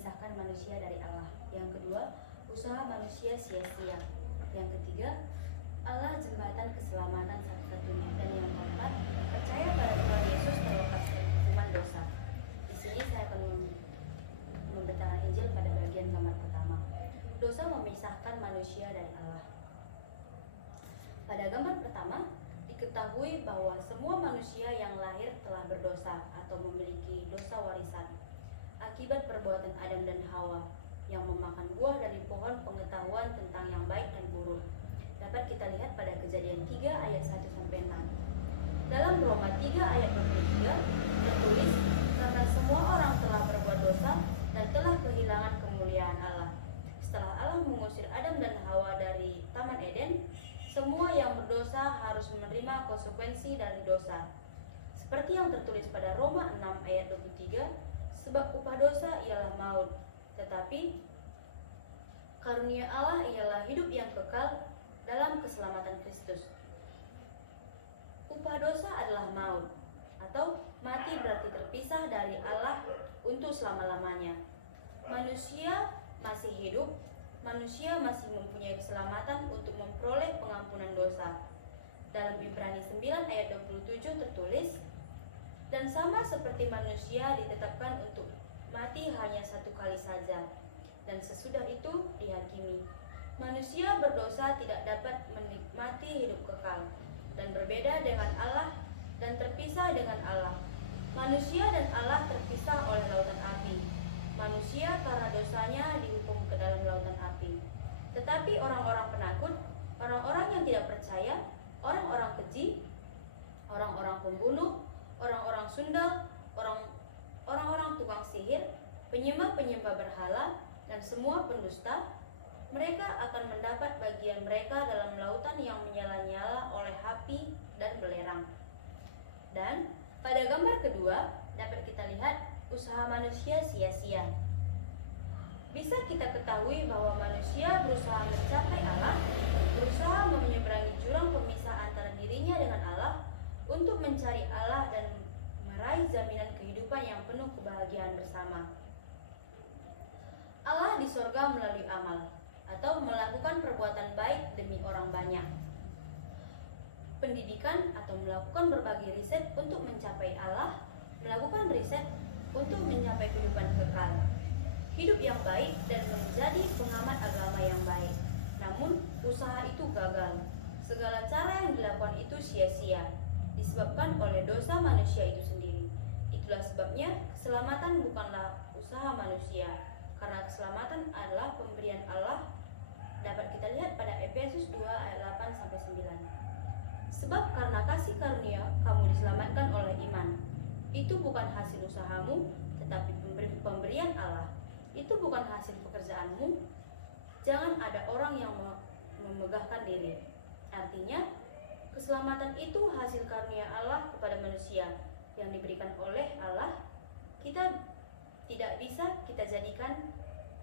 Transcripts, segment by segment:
memisahkan manusia dari Allah. Yang kedua, usaha manusia sia-sia. Yang ketiga, Allah jembatan keselamatan satu-satunya. Dan yang keempat, percaya pada Tuhan Yesus terlepas dari hukuman dosa. Di sini saya akan memberitakan Injil pada bagian gambar pertama. Dosa memisahkan manusia dari Allah. Pada gambar pertama, diketahui bahwa semua manusia yang lahir telah berdosa atau memiliki dosa warisan akibat perbuatan Adam dan Hawa yang memakan buah dari pohon pengetahuan tentang yang baik dan buruk. Dapat kita lihat pada Kejadian 3 ayat 1-6. Dalam Roma 3 ayat 23 tertulis, karena semua orang telah berbuat dosa dan telah kehilangan kemuliaan Allah. Setelah Allah mengusir Adam dan Hawa dari Taman Eden, semua yang berdosa harus menerima konsekuensi dari dosa. Seperti yang tertulis pada Roma 6 ayat 23, sebab upah dosa ialah maut, tetapi karunia Allah ialah hidup yang kekal dalam keselamatan Kristus. Upah dosa adalah maut, atau mati berarti terpisah dari Allah untuk selama-lamanya. Manusia masih hidup, manusia masih mempunyai keselamatan untuk memperoleh pengampunan dosa. Dalam Ibrani 9 ayat 27 tertulis, dan sama seperti manusia ditetapkan untuk mati hanya satu kali saja, dan sesudah itu dihakimi. Manusia berdosa tidak dapat menikmati hidup kekal, dan berbeda dengan Allah dan terpisah dengan Allah. Manusia dan Allah terpisah oleh lautan api. Manusia karena dosanya dihukum ke dalam lautan api. Tetapi orang-orang penakut, orang-orang yang tidak percaya, orang-orang keji, orang-orang pembunuh, orang-orang sundal, orang-orang tukang sihir, penyembah-penyembah berhala, dan semua pendusta, mereka akan mendapat bagian mereka dalam lautan yang menyala-nyala oleh api dan belerang. Dan pada gambar kedua dapat kita lihat usaha manusia sia-sia. Bisa kita ketahui bahwa manusia berusaha mencapai Allah, berusaha menyeberangi jurang pemisah antara dirinya dengan Allah untuk mencari Allah dan meraih jaminan kehidupan yang penuh kebahagiaan bersama. Allah di sorga melalui amal atau melakukan perbuatan baik demi orang banyak, pendidikan atau melakukan berbagai riset untuk mencapai Allah, melakukan riset untuk mencapai kehidupan kekal, hidup yang baik dan menjadi pengamat agama yang baik. Namun usaha itu gagal. Segala cara yang dilakukan itu sia-sia, disebabkan oleh dosa manusia itu sendiri. Itulah sebabnya keselamatan bukanlah usaha manusia, karena keselamatan adalah pemberian Allah. Dapat kita lihat pada Efesus 2 ayat 8-9. Sebab karena kasih karunia kamu diselamatkan oleh iman. Itu bukan hasil usahamu, tetapi pemberian Allah. Itu bukan hasil pekerjaanmu. Jangan ada orang yang memegahkan diri. Artinya, keselamatan itu hasil karunia Allah kepada manusia yang diberikan oleh Allah. Kita tidak bisa kita jadikan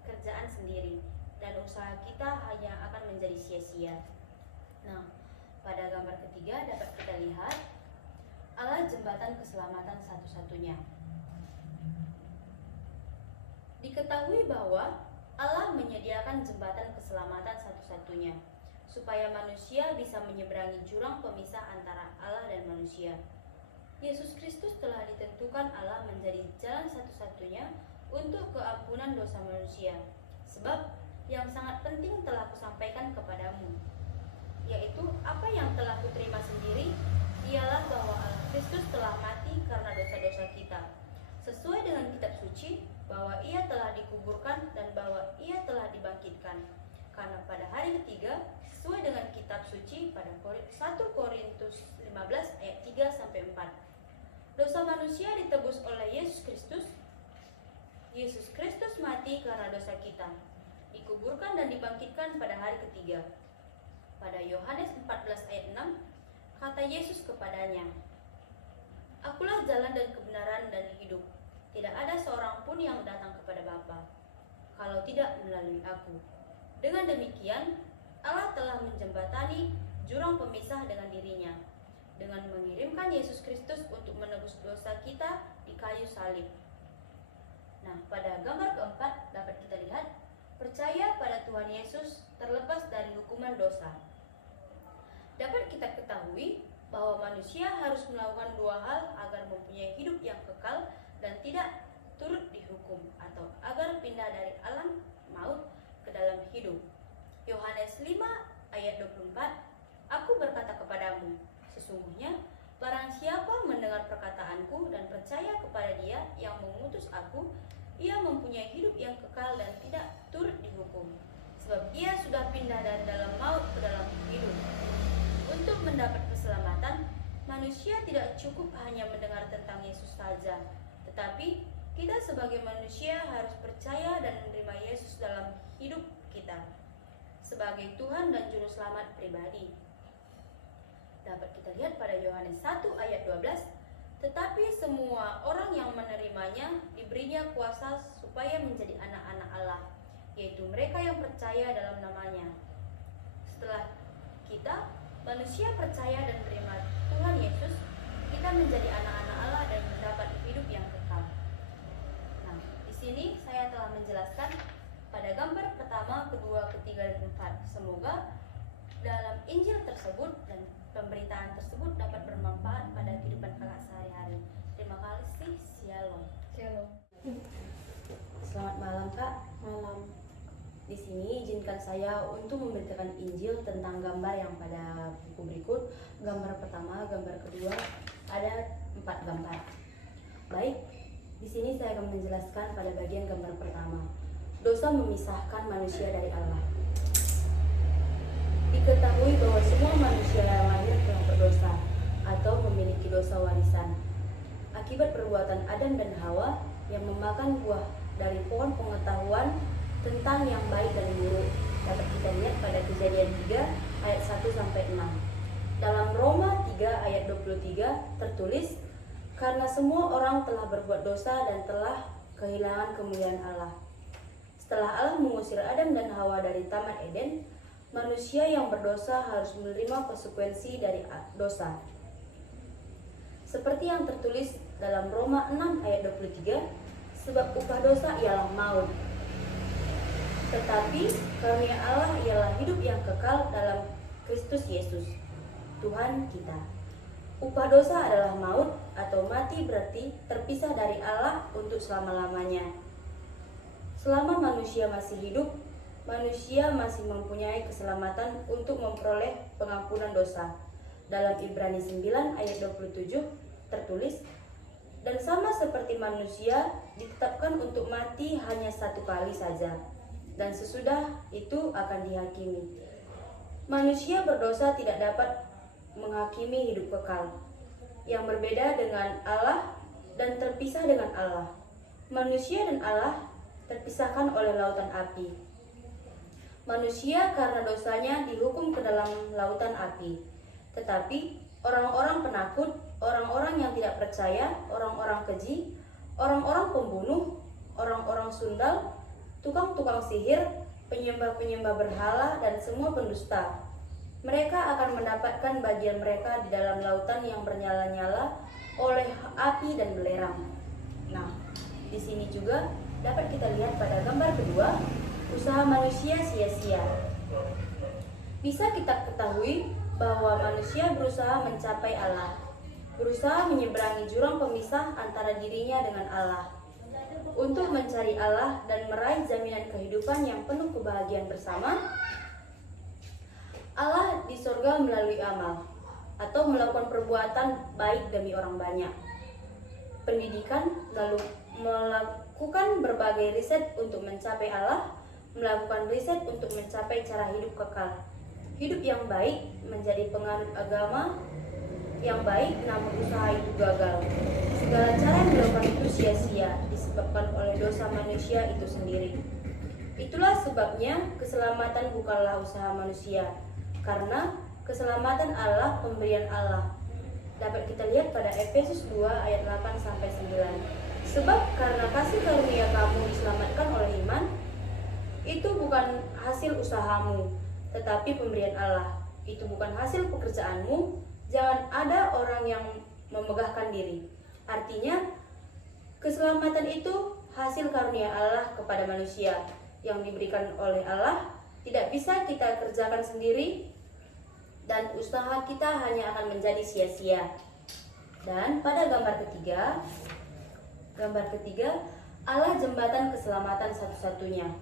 kerjaan sendiri, dan usaha kita hanya akan menjadi sia-sia. Nah, pada gambar ketiga dapat kita lihat Allah jembatan keselamatan satu-satunya. Diketahui bahwa Allah menyediakan jembatan keselamatan satu-satunya supaya manusia bisa menyeberangi jurang pemisah antara Allah dan manusia. Yesus Kristus telah ditentukan Allah menjadi jalan satu-satunya untuk keampunan dosa manusia. Sebab yang sangat penting telah kusampaikan kepadamu, yaitu apa yang telah kuterima sendiri, ialah bahwa Allah Kristus telah mati karena dosa-dosa kita, sesuai dengan kitab suci, bahwa ia telah dikuburkan dan bahwa ia telah dibangkitkan karena pada hari ketiga, sesuai dengan kitab suci pada 1 Korintus 15 ayat 3-4. Dosa manusia ditebus oleh Yesus Kristus. Yesus Kristus mati karena dosa kita, dikuburkan dan dibangkitkan pada hari ketiga. Pada Yohanes 14 ayat 6, kata Yesus kepadanya, Akulah jalan dan kebenaran dan hidup. Tidak ada seorang pun yang datang kepada Bapa kalau tidak melalui aku. Dengan demikian, Allah telah menjembatani jurang pemisah dengan dirinya, dengan mengirimkan Yesus Kristus untuk menebus dosa kita di kayu salib. Nah, pada gambar keempat Tuhan Yesus terlepas dari hukuman dosa. Dapat kita ketahui bahwa manusia harus melakukan dua hal agar mempunyai hidup yang kekal dan tidak turut dihukum, atau agar pindah dari alam maut ke dalam hidup. Yohanes 5 ayat 24, Aku berkata kepadamu, sesungguhnya barang siapa mendengar perkataanku dan percaya kepada Dia yang mengutus aku, ia mempunyai hidup yang kekal dan tidak turut dihukum, sebab ia sudah pindah dari dalam maut ke dalam hidup. Untuk mendapat keselamatan, manusia tidak cukup hanya mendengar tentang Yesus saja, tetapi kita sebagai manusia harus percaya dan menerima Yesus dalam hidup kita sebagai Tuhan dan Juru Selamat pribadi. Dapat kita lihat pada Yohanes 1 ayat 12, tetapi semua orang yang menerimanya diberinya kuasa supaya menjadi anak-anak Allah, yaitu mereka yang percaya dalam namanya. Setelah kita manusia percaya dan menerima Tuhan Yesus, kita menjadi anak-anak Allah dan mendapat hidup yang kekal. Nah, di sini saya telah menjelaskan pada gambar pertama, kedua, ketiga, dan keempat. Semoga dalam Injil tersebut dan pemberitaan tersebut dapat bermanfaat pada kehidupan kakak sehari-hari. Terima kasih. Shalom. Shalom. Selamat malam Kak. Malam. Di sini izinkan saya untuk memberitakan Injil tentang gambar yang pada buku berikut. Gambar pertama, gambar kedua, ada 4 gambar. Baik, di sini saya akan menjelaskan pada bagian gambar pertama. Dosa memisahkan manusia dari Allah. Diketahui bahwa semua manusia yang lahir telah berdosa atau memiliki dosa warisan akibat perbuatan Adam dan Hawa yang memakan buah dari pohon pengetahuan tentang yang baik dan buruk. Dapat kita lihat pada Kejadian 3 ayat 1-6. Dalam Roma 3 ayat 23 tertulis, karena semua orang telah berbuat dosa dan telah kehilangan kemuliaan Allah. Setelah Allah mengusir Adam dan Hawa dari Taman Eden, manusia yang berdosa harus menerima konsekuensi dari dosa. Seperti yang tertulis dalam Roma 6 ayat 23, sebab upah dosa ialah maut. Tetapi karunia Allah ialah hidup yang kekal dalam Kristus Yesus, Tuhan kita. Upah dosa adalah maut atau mati, berarti terpisah dari Allah untuk selama-lamanya. Selama manusia masih hidup, manusia masih mempunyai keselamatan untuk memperoleh pengampunan dosa. Dalam Ibrani 9 ayat 27 tertulis, dan sama seperti manusia ditetapkan untuk mati hanya 1 kali saja, dan sesudah itu akan dihakimi. Manusia berdosa tidak dapat menghakimi hidup kekal, yang berbeda dengan Allah dan terpisah dengan Allah. Manusia dan Allah terpisahkan oleh lautan api. Manusia karena dosanya dihukum ke dalam lautan api. Tetapi orang-orang penakut, orang-orang yang tidak percaya, orang-orang keji, orang-orang pembunuh, orang-orang sundal, tukang-tukang sihir, penyembah-penyembah berhala, dan semua pendusta, mereka akan mendapatkan bagian mereka di dalam lautan yang bernyala-nyala oleh api dan belerang. Nah, di sini juga dapat kita lihat pada gambar kedua, usaha manusia sia-sia. Bisa kita ketahui bahwa manusia berusaha mencapai Allah, berusaha menyeberangi jurang pemisah antara dirinya dengan Allah, untuk mencari Allah dan meraih jaminan kehidupan yang penuh kebahagiaan bersama Allah di sorga melalui amal, atau melakukan perbuatan baik demi orang banyak. Pendidikan, lalu melakukan berbagai riset untuk mencapai Allah, melakukan riset untuk mencapai cara hidup kekal. Hidup yang baik menjadi penganut agama yang baik, namun usaha itu gagal. Segala cara yang dilakukan itu sia-sia disebabkan oleh dosa manusia itu sendiri. Itulah sebabnya keselamatan bukanlah usaha manusia, karena keselamatan Allah pemberian Allah. Dapat kita lihat pada Efesus 2 ayat 8-9. Sebab karena kasih karunia kamu diselamatkan oleh iman, itu bukan hasil usahamu, tetapi pemberian Allah. Itu bukan hasil pekerjaanmu. Jangan ada orang yang memegahkan diri. Artinya, keselamatan itu hasil karunia Allah kepada manusia yang diberikan oleh Allah tidak bisa kita kerjakan sendiri dan usaha kita hanya akan menjadi sia-sia. Dan pada gambar ketiga, Allah jembatan keselamatan satu-satunya.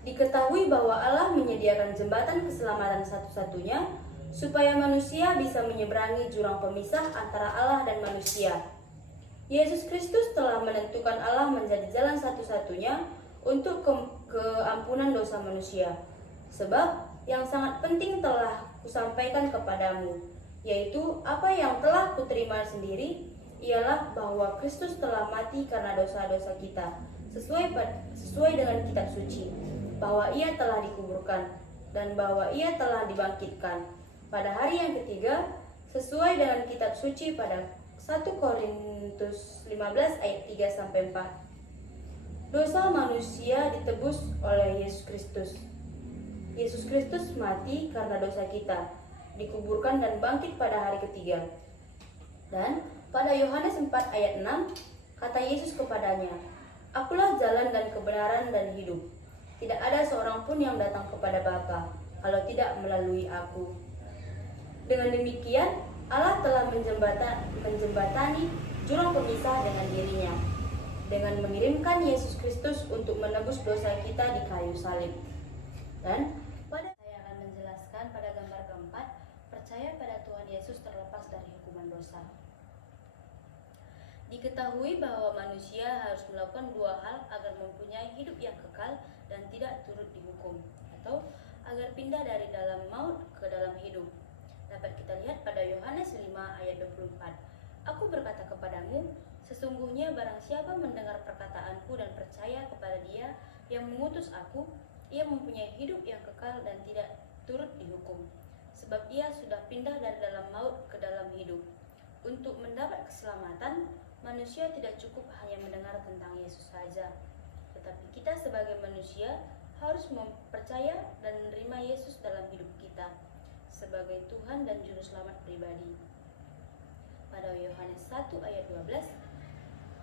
Diketahui bahwa Allah menyediakan jembatan keselamatan satu-satunya supaya manusia bisa menyeberangi jurang pemisah antara Allah dan manusia. Yesus Kristus telah menentukan Allah menjadi jalan satu-satunya untuk keampunan dosa manusia. Sebab yang sangat penting telah kusampaikan kepadamu, yaitu apa yang telah kuterima sendiri, ialah bahwa Kristus telah mati karena dosa-dosa kita, sesuai dengan kitab suci, bahwa ia telah dikuburkan, dan bahwa ia telah dibangkitkan pada hari yang ketiga, sesuai dengan kitab suci pada 1 Korintus 15 ayat 3-4. Dosa manusia ditebus oleh Yesus Kristus. Yesus Kristus mati karena dosa kita, dikuburkan dan bangkit pada hari ketiga. Dan pada Yohanes 4 ayat 6, kata Yesus kepadanya, "Akulah jalan dan kebenaran dan hidup. Tidak ada seorang pun yang datang kepada Bapa kalau tidak melalui aku." Dengan demikian, Allah telah menjembatani jurang pemisah dengan dirinya, dengan mengirimkan Yesus Kristus untuk menebus dosa kita di kayu salib. Dan saya akan menjelaskan pada gambar keempat, percaya pada Tuhan Yesus terlepas dari hukuman dosa. Diketahui bahwa manusia harus melakukan dua hal agar mempunyai hidup yang kekal dan tidak turut dihukum, atau agar pindah dari dalam maut ke dalam hidup. Dapat kita lihat pada Yohanes 5 ayat 24. "Aku berkata kepadamu, sesungguhnya barang siapa mendengar perkataanku dan percaya kepada Dia yang mengutus aku, ia mempunyai hidup yang kekal dan tidak turut dihukum, sebab ia sudah pindah dari dalam maut ke dalam hidup." Untuk mendapat keselamatan, manusia tidak cukup hanya mendengar tentang Yesus saja, tetapi kita sebagai manusia harus mempercaya dan menerima Yesus dalam hidup kita sebagai Tuhan dan Juru Selamat pribadi. Pada Yohanes 1 ayat 12,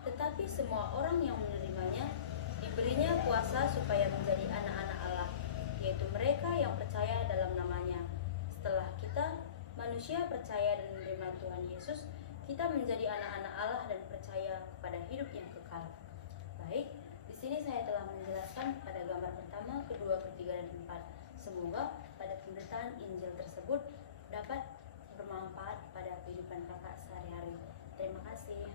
"Tetapi semua orang yang menerimanya, diberinya kuasa supaya menjadi anak-anak Allah, yaitu mereka yang percaya dalam namanya." Setelah kita, manusia, percaya dan menerima Tuhan Yesus, kita menjadi anak-anak Allah dan percaya kepada hidup yang kekal. Baik, di sini saya telah menjelaskan pada gambar pertama, kedua, ketiga, dan keempat. Semoga pada pemberitaan Injil tersebut dapat bermanfaat pada kehidupan kakak sehari-hari. Terima kasih.